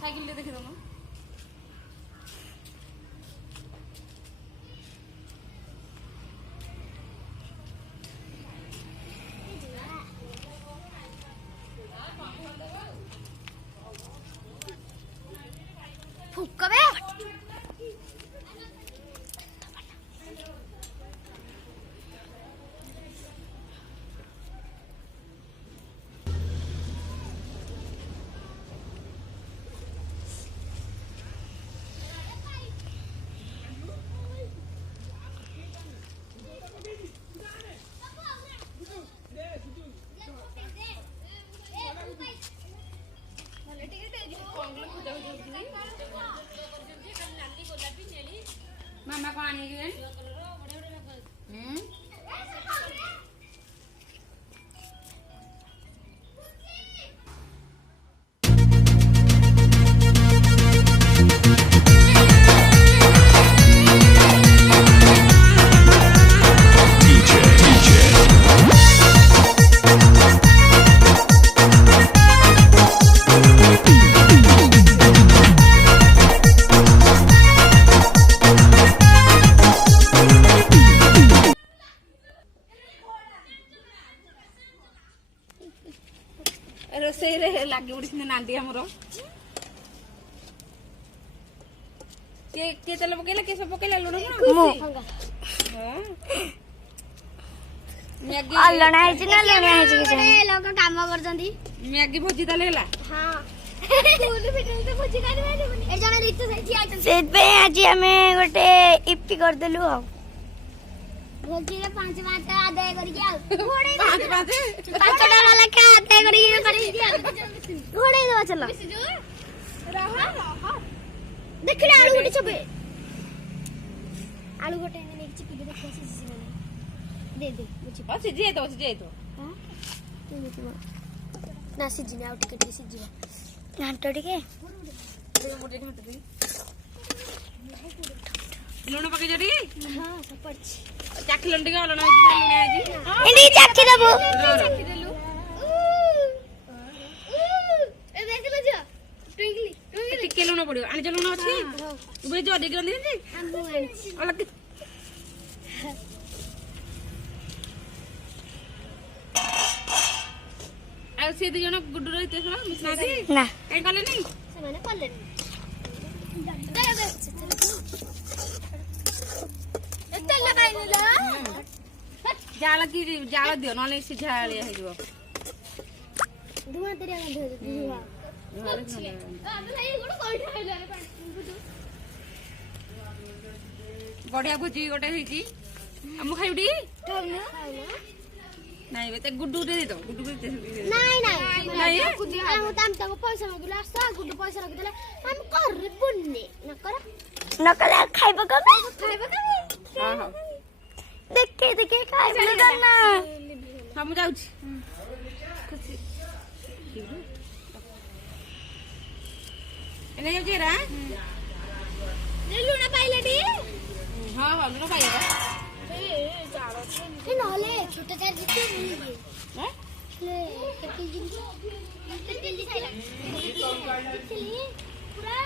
cycle ले देखि दनो फुकबे मामा को आने गए रोसे लगे उड़ी नांदी हमरो के तेल पकेला के सब पकेला लुण मैगी लणा है ना लणा है कि लोग काम करजंदी मैगी भोजी ताले हला हां फूल फिटल से भोजी काढ ए जने रीत से आइटम से पे आज हमें गोटे इप्पी कर देलु आ भोजी रे 5-5 आदाय करी के आ घोड़े 5 वाला का आदाय करी के घोड़े दो चलो रहा देखले आलू गोटे छबे आलू गोटे ने एक चिपी देख कैसे दे दे मुझे बस सिजे तो हां ना सिजिने आउ टिके सिजिबा नांटो टिके मोटे घाट दे लुण पके जडी हां सब पड़छ चाखलन टिके लुण आजी इंडी चाखी देबो चाखी देलु ए बेसी बजो ट्विंकली टिके लुण पड़ियो आनी जो लुण अछि बे जो देगे नहीं हमहु आनी अलग आ से दी जण गुड्डू रहिते छ मिसना दी ना काई कले नहीं से माने पल्ले एते लगाई नेला जाल की जाल दियो नले सिझा आलिया हे जो धुआं तेरे गंध धुआं भाई गुड कोइ खाइला रे पानी बढ़िया भुजी गोटे होईची हम खाइबडी खाइना नहीं बेटे गुड्डू दे दो गुड्डू दे दे नहीं नहीं नहीं हम तको पैसा मागिला सा गुड पैसा रखिदेला हम कर बुन्ने न करे खाइबो कबे हां हां देखे खाइबो ना हम जाउछी एने जाउछी रा ले लुना पाइलेटी हां हां लुना पाइबा ए नले छोटा चार जिते हैं ले कति खाइला पूरा